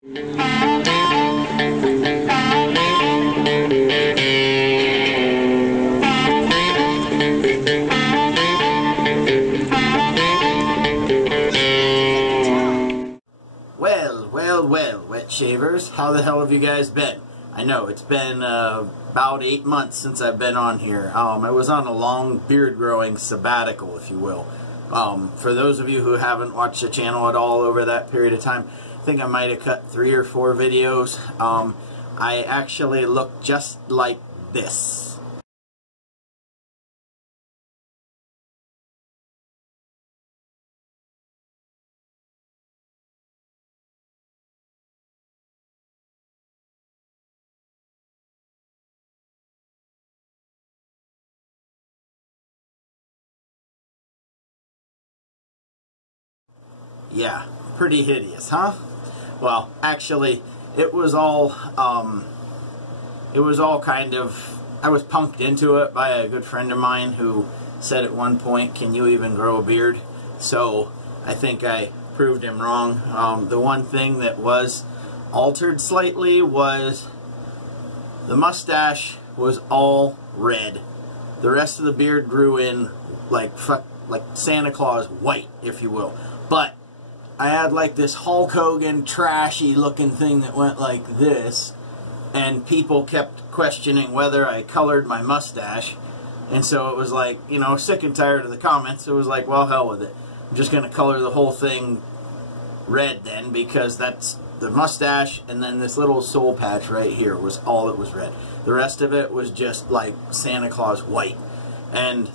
Well, wet shavers, how the hell have you guys been? I know, it's been about 8 months since I've been on here. I was on a long beard growing sabbatical, if you will. For those of you who haven't watched the channel at all over that period of time, I think I might have cut 3 or 4 videos. I actually look just like this. Yeah, pretty hideous, huh? Well, actually, it was all kind of, I was punked into it by a good friend of mine who said at one point, "Can you even grow a beard?" So, I think I proved him wrong. The one thing that was altered slightly was the mustache was all red. The rest of the beard grew in like Santa Claus white, if you will. But I had like this Hulk Hogan trashy looking thing that went like this, and people kept questioning whether I colored my mustache, and so it was like, you know, sick and tired of the comments. It was like, well, hell with it. I'm just going to color the whole thing red then, because that's the mustache, and then this little soul patch right here was all that was red. The rest of it was just like Santa Claus white. And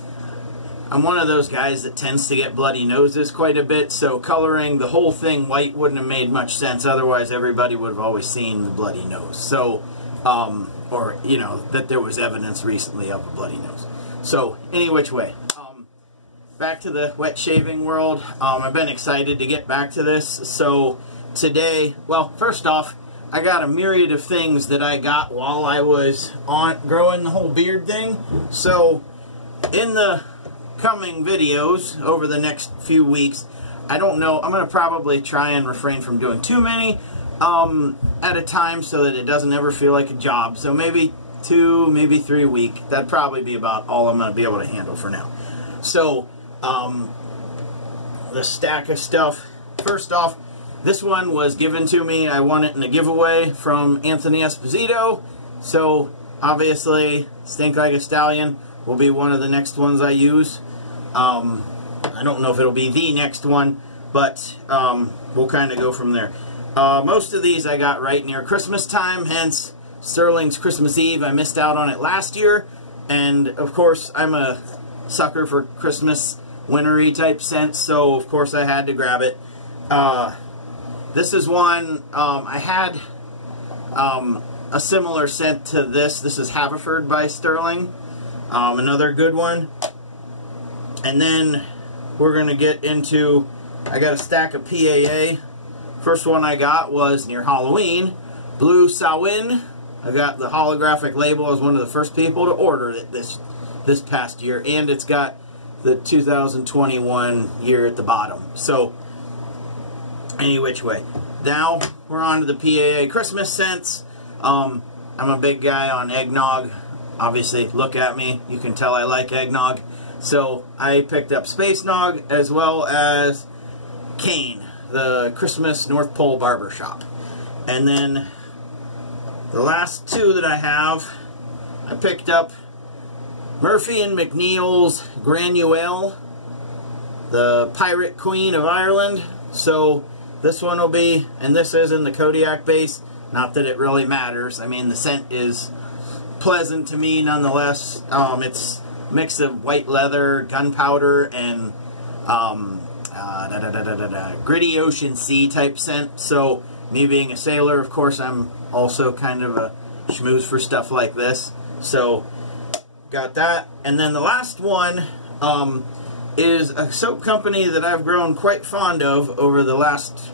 I'm one of those guys that tends to get bloody noses quite a bit, so coloring the whole thing white wouldn't have made much sense. Otherwise, everybody would have always seen the bloody nose. So, or, you know, that there was evidence recently of a bloody nose. So, any which way. Back to the wet shaving world. I've been excited to get back to this. So, today, well, first off, I got a myriad of things that I got while I was growing the whole beard thing. So, in the coming videos over the next few weeks, I don't know, I'm going to probably try and refrain from doing too many at a time so that it doesn't ever feel like a job. So maybe 2, maybe 3 a week. That'd probably be about all I'm going to be able to handle for now. So, the stack of stuff. First off, this one was given to me. I won it in a giveaway from Anthony Esposito. So, obviously, Stink Like a Stallion will be one of the next ones I use. I don't know if it'll be the next one, but we'll kind of go from there. Most of these I got right near Christmas time, hence Sterling's Christmas Eve. I missed out on it last year, and of course I'm a sucker for Christmas wintery type scents, so of course I had to grab it. This is one, I had a similar scent to this. This is Haverford by Sterling. Another good one. And then we're going to get into, I got a stack of PAA. First one I got was near Halloween, Blue Samhain. I got the holographic label. I was one of the first people to order it this past year, and it's got the 2021 year at the bottom. So, any which way. Now, we're on to the PAA Christmas scents. I'm a big guy on eggnog. Obviously, look at me. You can tell I like eggnog. So, I picked up Space Nog as well as Kane, the Christmas North Pole Barbershop. And then, the last 2 that I have, I picked up Murphy and McNeil's Granuelle, the Pirate Queen of Ireland. So, this one will be, and this is in the Kodiak base. Not that it really matters. I mean, the scent is pleasant to me nonetheless. It's a mix of white leather, gunpowder, and gritty ocean sea type scent. So, me being a sailor, of course, I'm also kind of a schmooze for stuff like this. So, got that. And then the last one is a soap company that I've grown quite fond of over the last,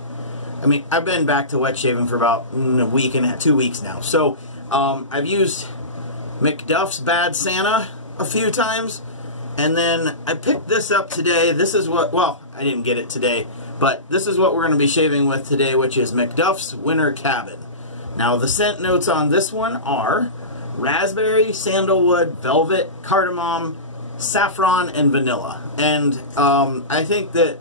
I mean, I've been back to wet shaving for about a week and 2 weeks now. So, I've used Macduff's Bad Santa a few times, and then I picked this up today. This is what, well, I didn't get it today, But this is what we're going to be shaving with today, which is Macduff's Winter Cabin. Now, the scent notes on this one are raspberry, sandalwood, velvet, cardamom, saffron, and vanilla. And I think that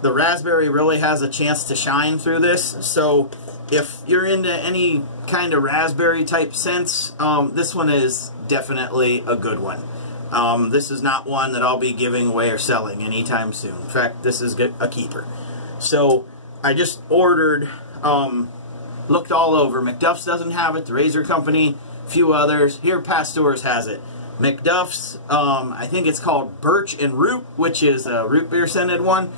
the raspberry really has a chance to shine through this. So if you're into any kind of raspberry type scents, this one is definitely a good one. This is not one that I'll be giving away or selling anytime soon. In fact, this is a keeper. So I just ordered, looked all over. Macduff's doesn't have it. The Razor Company, a few others. Here, Pasteur's has it. Macduff's, I think it's called Birch and Root, which is a root beer scented one.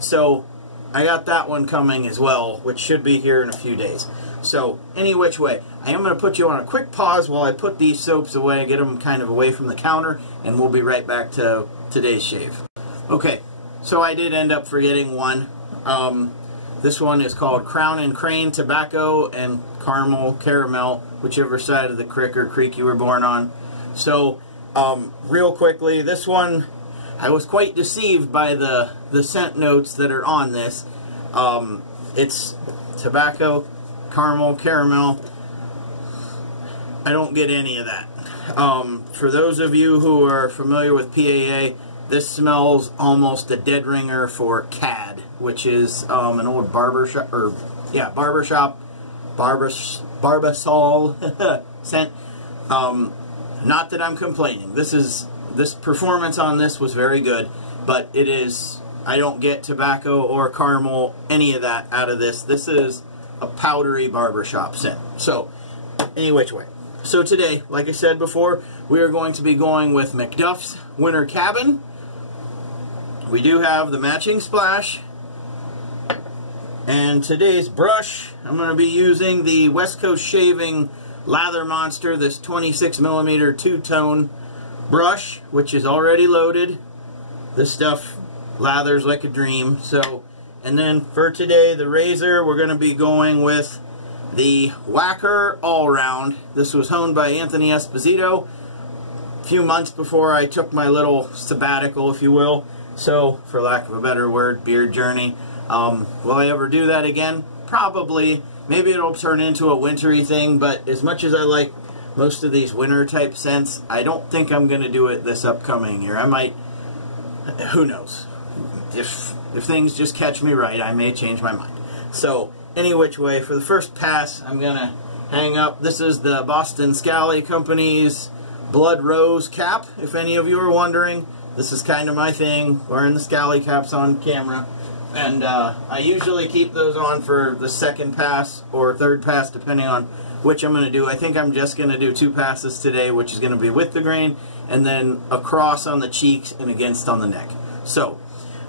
So I got that one coming as well, which should be here in a few days. So any which way, I am going to put you on a quick pause while I put these soaps away, get them kind of away from the counter, and we'll be right back to today's shave. Okay, so I did end up forgetting one. This one is called Crown and Crane Tobacco and Caramel, whichever side of the creek you were born on. So, real quickly, this one, I was quite deceived by the scent notes that are on this. It's tobacco, caramel. I don't get any of that. For those of you who are familiar with PAA, this smells almost a dead ringer for Cad, which is an old barbershop Barbasol scent. Not that I'm complaining. This performance on this was very good, but it is, I don't get tobacco or caramel, any of that out of this. This is a powdery barbershop scent. So, any which way. So today, like I said before, we are going to be going with Macduff's Winter Cabin. We do have the matching splash. And today's brush, I'm going to be using the West Coast Shaving Lather Monster, this 26mm two-tone brush, which is already loaded. This stuff lathers like a dream. So, and then for today, the razor, we're going to be going with the Whacker All-Round. This was honed by Anthony Esposito a few months before I took my little sabbatical, if you will. So, for lack of a better word, beard journey. Will I ever do that again? Probably. Maybe it'll turn into a wintry thing, but as much as I like most of these winter type scents, I don't think I'm going to do it this upcoming year. I might, who knows. If things just catch me right, I may change my mind. So, any which way, for the first pass, I'm going to hang up. This is the Boston Scally Company's Blood Rose cap, if any of you are wondering. This is kind of my thing, wearing the Scally caps on camera. And I usually keep those on for the second pass or third pass, depending on which I'm going to do. I think I'm just going to do 2 passes today, which is going to be with the grain, and then across on the cheeks and against on the neck. So,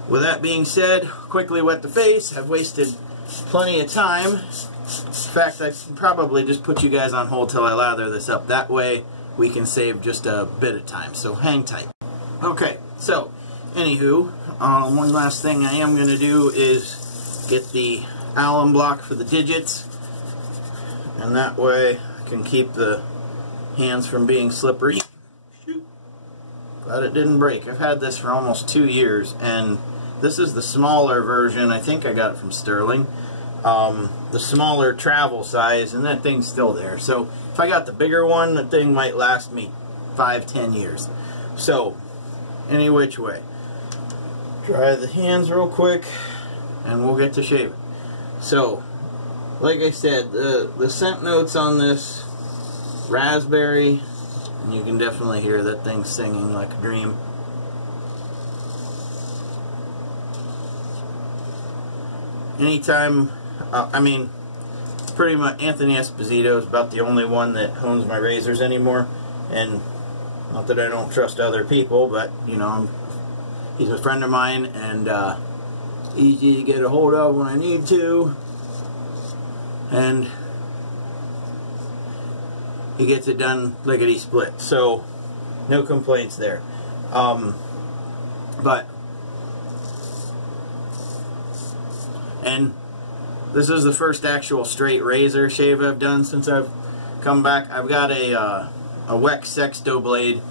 with that being said, quickly wet the face. I've wasted plenty of time. In fact, I can probably just put you guys on hold till I lather this up. That way, we can save just a bit of time. So, hang tight. Okay, so, anywho, one last thing I am going to do is get the alum block for the digits, and that way I can keep the hands from being slippery. Shoot. Glad it didn't break. I've had this for almost 2 years, and this is the smaller version. I think I got it from Sterling. The smaller travel size, and that thing's still there. So if I got the bigger one, that thing might last me 5-10 years. So, any which way. Dry the hands real quick, and we'll get to shaving. So, like I said, the scent notes on this, raspberry, and you can definitely hear that thing singing like a dream. Anytime, I mean, pretty much Anthony Esposito is about the only one that hones my razors anymore, and not that I don't trust other people, but, you know, he's a friend of mine, and easy to get a hold of when I need to, and he gets it done lickety-split, so no complaints there. And this is the first actual straight razor shave I've done since I've come back. I've got a Wex Sexto blade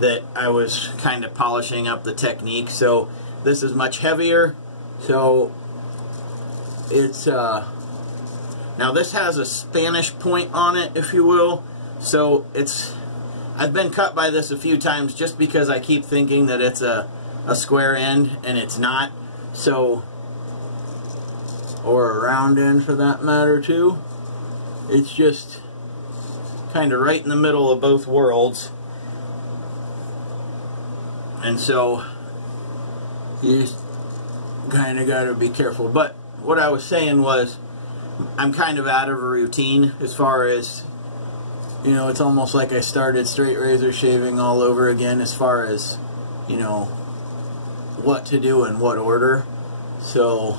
that I was kind of polishing up the technique, so this is much heavier, so it's now this has a Spanish point on it, if you will. So I've been cut by this a few times just because I keep thinking that it's a square end and it's not. So, or a round end for that matter too. It's just kind of right in the middle of both worlds. And so you just kind of got to be careful. But what I was saying was, I'm kind of out of a routine as far as, you know, it's almost like I started straight razor shaving all over again as far as, you know, what to do in what order. So,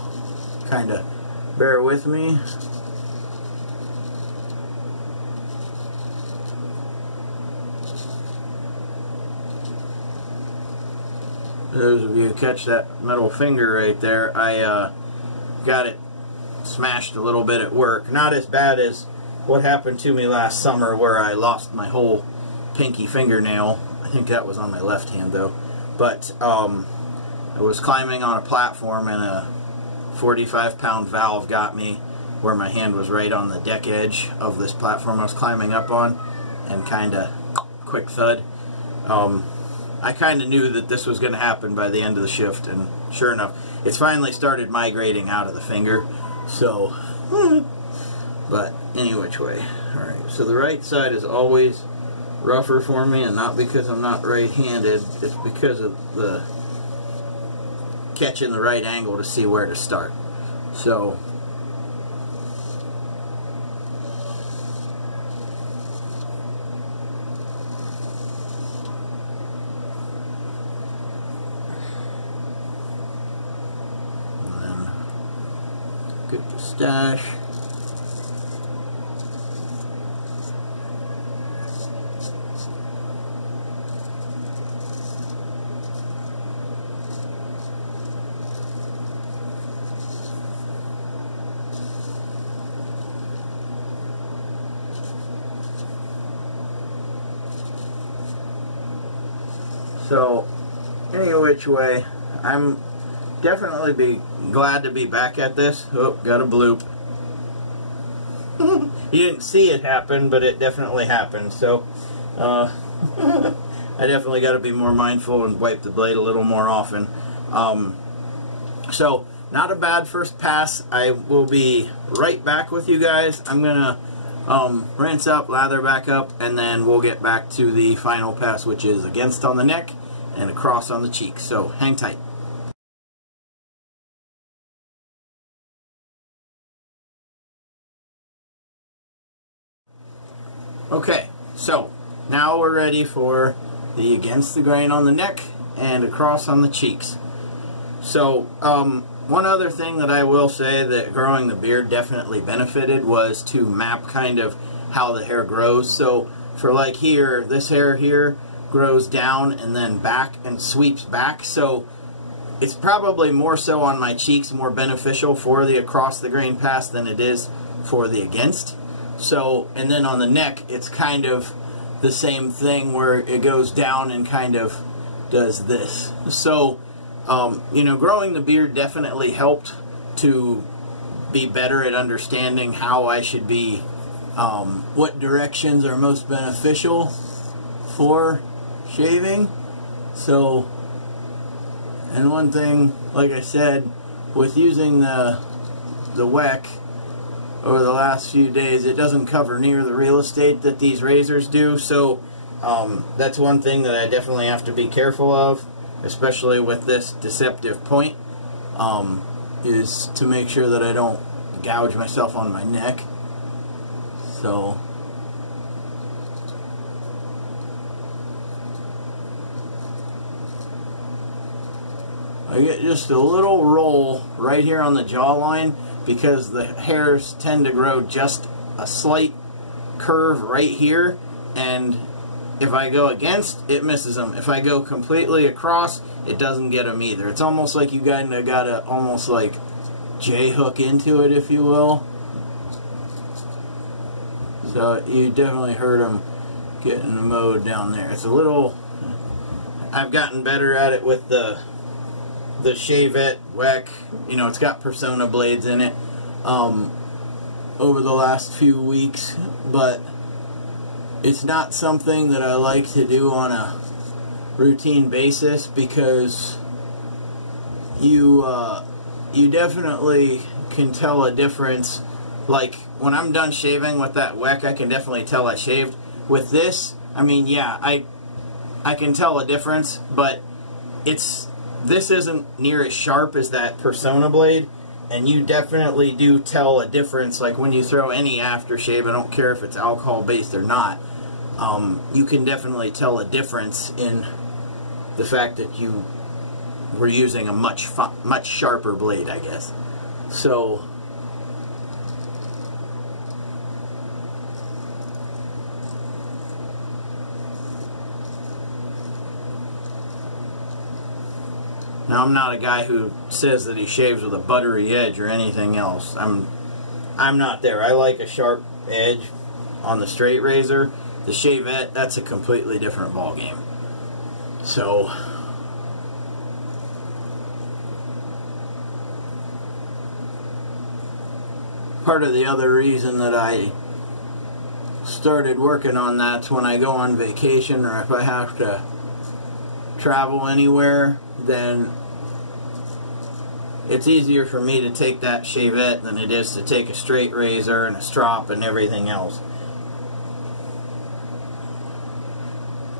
kind of bear with me. Those of you who catch that middle finger right there, I got it smashed a little bit at work. Not as bad as what happened to me last summer where I lost my whole pinky fingernail. I think that was on my left hand though. But I was climbing on a platform and a 45-pound valve got me where my hand was right on the deck edge of this platform I was climbing up on, and kind of quick thud. I kind of knew that this was going to happen by the end of the shift, and sure enough, it's finally started migrating out of the finger. So, but any which way. Alright, so the right side is always rougher for me, and not because I'm not right-handed, it's because of the catching the right angle to see where to start. So, good mustache. So, any which way, I'm definitely be glad to be back at this. Oh, got a bloop. You didn't see it happen, but it definitely happened. So, I definitely got to be more mindful and wipe the blade a little more often. So, not a bad first pass. I will be right back with you guys. I'm going to rinse up, lather back up, and then we'll get back to the final pass, which is against on the neck and across on the cheeks. So, hang tight. Okay, so now we're ready for the against the grain on the neck and across on the cheeks. So, one other thing that I will say that growing the beard definitely benefited was to map kind of how the hair grows. So, for like here, this hair here grows down and then back and sweeps back. So, it's probably more so on my cheeks, more beneficial for the across the grain pass than it is for the against. So, and then on the neck, it's kind of the same thing where it goes down and kind of does this. So, you know, growing the beard definitely helped to be better at understanding how I should be, what directions are most beneficial for shaving. So, and one thing, like I said, with using the WEC, over the last few days, it doesn't cover near the real estate that these razors do, so that's one thing that I definitely have to be careful of, especially with this deceptive point, is to make sure that I don't gouge myself on my neck. So, I get just a little roll right here on the jawline, because the hairs tend to grow just a slight curve right here, and if I go against, it misses them. If I go completely across, it doesn't get them either. It's almost like you gotta almost like J-hook into it, if you will. So you definitely heard them getting the mode down there. It's a little, I've gotten better at it with the Shavette WEC. You know, it's got Persona blades in it. over the last few weeks, but it's not something that I like to do on a routine basis, because you definitely can tell a difference. Like when I'm done shaving with that wick, I can definitely tell I shaved. With this, I mean, yeah, I can tell a difference, but this isn't near as sharp as that Persona blade, and you definitely do tell a difference. Like when you throw any aftershave, I don't care if it's alcohol based or not, you can definitely tell a difference in the fact that you were using a much sharper blade, I guess. So now, I'm not a guy who says that he shaves with a buttery edge or anything else. I'm not there. I like a sharp edge on the straight razor. The shavette, that's a completely different ballgame. So part of the other reason that I started working on that's when I go on vacation, or if I have to travel anywhere, then it's easier for me to take that shavette than it is to take a straight razor and a strop and everything else.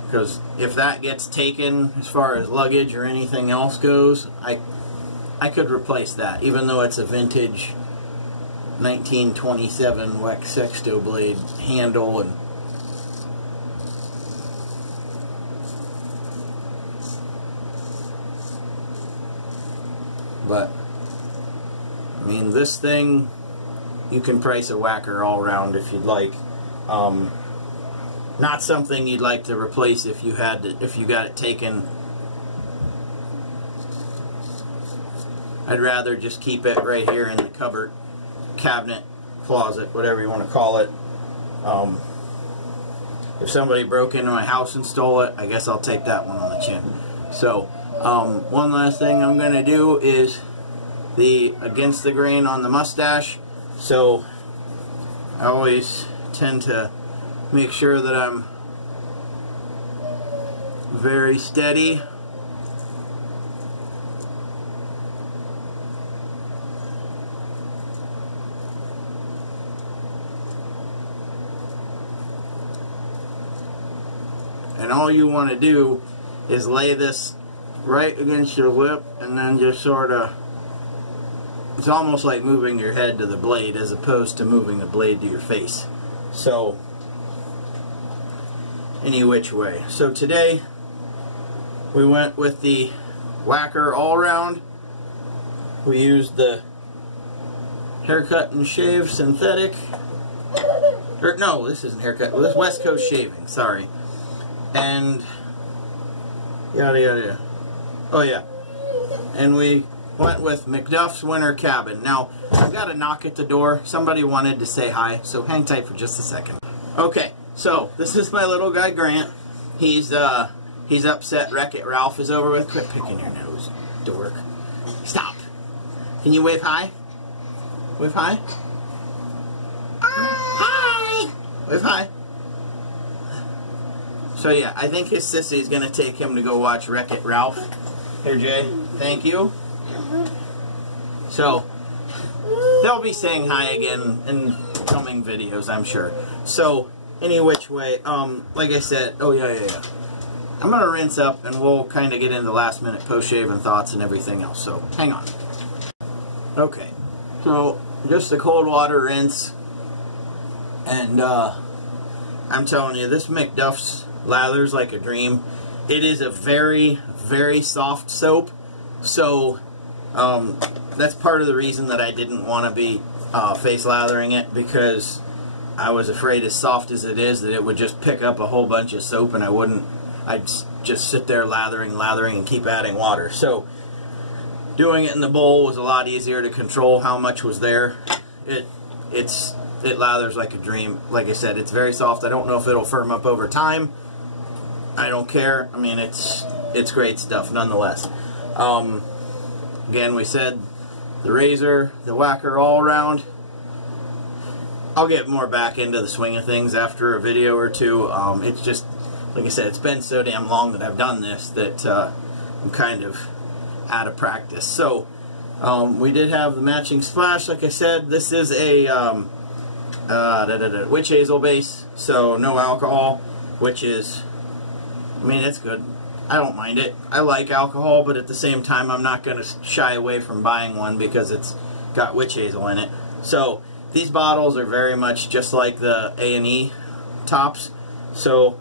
Because if that gets taken as far as luggage or anything else goes, I could replace that, even though it's a vintage 1927 Wex Sexto blade handle. And but I mean, this thing, you can price a whacker all around if you'd like. Not something you'd like to replace if you got it taken. I'd rather just keep it right here in the cupboard, cabinet, closet, whatever you want to call it. If somebody broke into my house and stole it, I guess I'll take that one on the chin. So, one last thing I'm going to do is the against the grain on the mustache. So, I always tend to make sure that I'm very steady. And all you want to do is lay this right against your lip, and then just sort of, it's almost like moving your head to the blade as opposed to moving the blade to your face. So, any which way. So today, we went with the whacker all around. We used the Haircut and Shave synthetic. Or, no, this isn't Haircut. This is West Coast Shaving, sorry. And yada yada yada. Oh yeah. And we went with Macduff's Winter Cabin. Now, I've got a knock at the door. Somebody wanted to say hi, so hang tight for just a second. Okay, so this is my little guy Grant. He's upset Wreck-It Ralph is over with. Quit picking your nose, dork. Stop. Can you wave hi? Wave hi? Hi! Wave hi. So yeah, I think his sissy's gonna take him to go watch Wreck-It Ralph. Here, Jay. Thank you. So, they'll be saying hi again in coming videos, I'm sure. So, any which way, like I said, oh yeah. I'm gonna rinse up and we'll kind of get into last minute post-shave and thoughts and everything else, so hang on. Okay, so just a cold water rinse, and I'm telling you, this Macduff's lathers like a dream. It is a very, very soft soap, so that's part of the reason that I didn't want to be face lathering it, because I was afraid, as soft as it is, that it would just pick up a whole bunch of soap and I'd just sit there lathering and keep adding water. So doing it in the bowl was a lot easier to control how much was there. It lathers like a dream. Like I said, it's very soft. I don't know if it'll firm up over time. I don't care. I mean, it's great stuff nonetheless. Again, we said the razor, the whacker all around. I'll get more back into the swing of things after a video or two. It's just, like I said, it's been so damn long that I've done this that I'm kind of out of practice. So we did have the matching splash. Like I said, this is a witch hazel base, so no alcohol, which is, I mean, it's good. I don't mind it. I like alcohol, but at the same time, I'm not going to shy away from buying one because it's got witch hazel in it. So these bottles are very much just like the A&E tops. So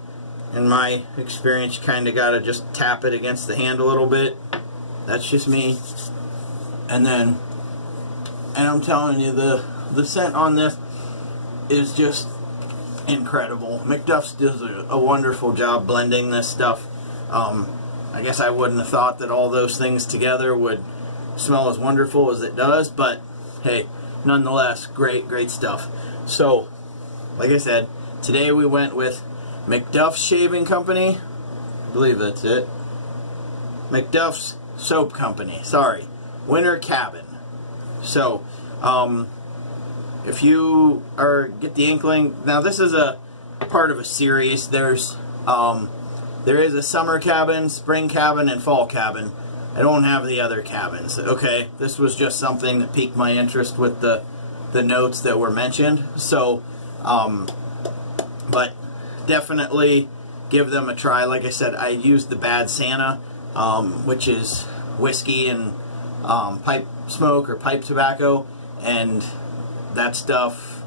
in my experience, you kind of got to just tap it against the hand a little bit. That's just me. And I'm telling you, the scent on this is just incredible. Macduff does a wonderful job blending this stuff. I guess I wouldn't have thought that all those things together would smell as wonderful as it does, but hey, nonetheless, great stuff. So, like I said, today we went with Macduff's Shaving Company. I believe that's it. Macduff's Soap Company. Sorry. Winter Cabin. So, if you get the inkling, now this is a part of a series. There is a summer cabin, spring cabin, and fall cabin. I don't have the other cabins. Okay, this was just something that piqued my interest with the notes that were mentioned. So, but definitely give them a try. Like I said, I used the Bad Santa, which is whiskey and pipe smoke or pipe tobacco, and that stuff.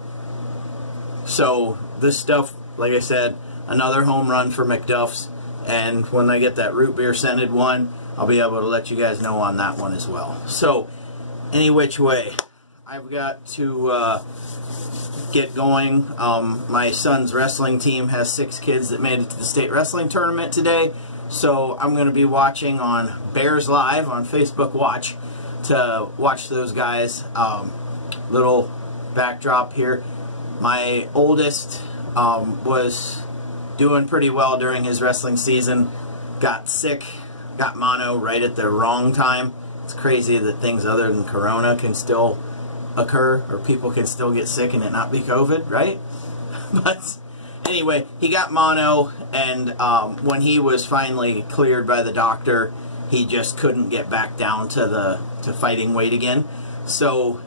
So this stuff, like I said, another home run for Macduff's, and when I get that root beer scented one, I'll be able to let you guys know on that one as well. So any which way, I've got to get going. My son's wrestling team has 6 kids that made it to the state wrestling tournament today, so I'm going to be watching on Bears Live on Facebook Watch to watch those guys. Little backdrop here. My oldest was doing pretty well during his wrestling season, got sick, got mono right at the wrong time. It's crazy that things other than corona can still occur, or people can still get sick and it not be COVID, right? But anyway, he got mono, and when he was finally cleared by the doctor, he just couldn't get back down to fighting weight again. So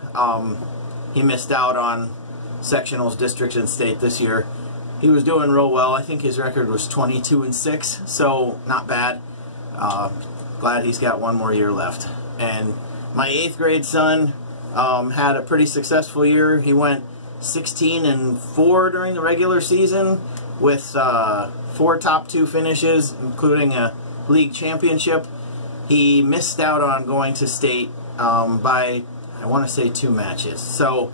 he missed out on sectionals, districts, and state this year. He was doing real well. I think his record was 22-6, so not bad. Glad he's got one more year left. And my 8th grade son had a pretty successful year. He went 16-4 during the regular season with 4 top 2 finishes, including a league championship. He missed out on going to state by, I want to say, 2 matches. So,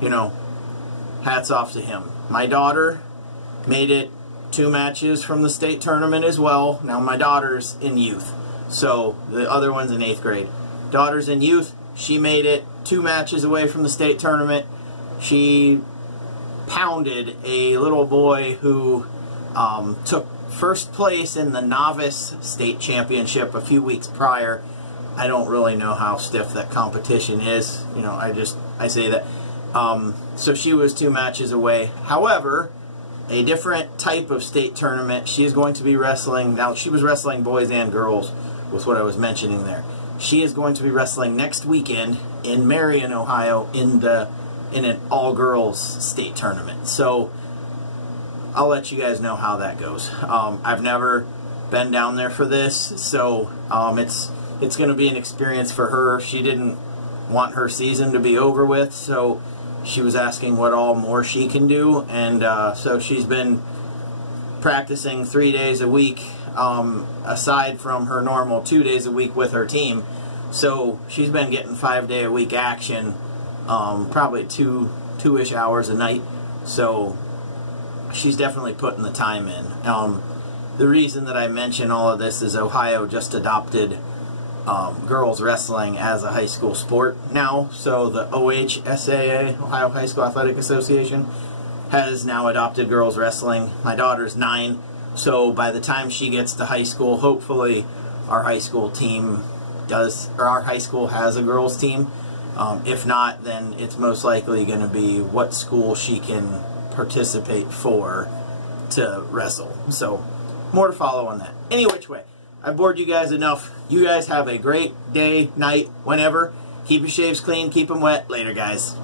you know, hats off to him. My daughter made it 2 matches from the state tournament as well. Now my daughter's in youth, so the other one's in 8th grade. Daughter's in youth. She made it 2 matches away from the state tournament. She pounded a little boy who took first place in the novice state championship a few weeks prior. I don't really know how stiff that competition is. You know, I say that. So she was 2 matches away. However, a different type of state tournament. She is going to be wrestling. Now, she was wrestling boys and girls with what I was mentioning there. She is going to be wrestling next weekend in Marion, Ohio, in an all-girls state tournament. So I'll let you guys know how that goes. I've never been down there for this, so it's going to be an experience for her. She didn't want her season to be over with, so she was asking what all more she can do, and so she's been practicing 3 days a week, aside from her normal 2 days a week with her team. So she's been getting 5-day-a-week action, probably two-ish hours a night. So she's definitely putting the time in. The reason that I mention all of this is Ohio just adopted girls wrestling as a high school sport now. So the OHSAA, Ohio High School Athletic Association, has now adopted girls wrestling. My daughter's 9, so by the time she gets to high school, hopefully our high school team does, or our high school has a girls team, If not, then it's most likely going to be what school she can participate for to wrestle. So, more to follow on that. Any which way, I bored you guys enough. You guys have a great day, night, whenever. Keep your shaves clean, keep them wet. Later, guys.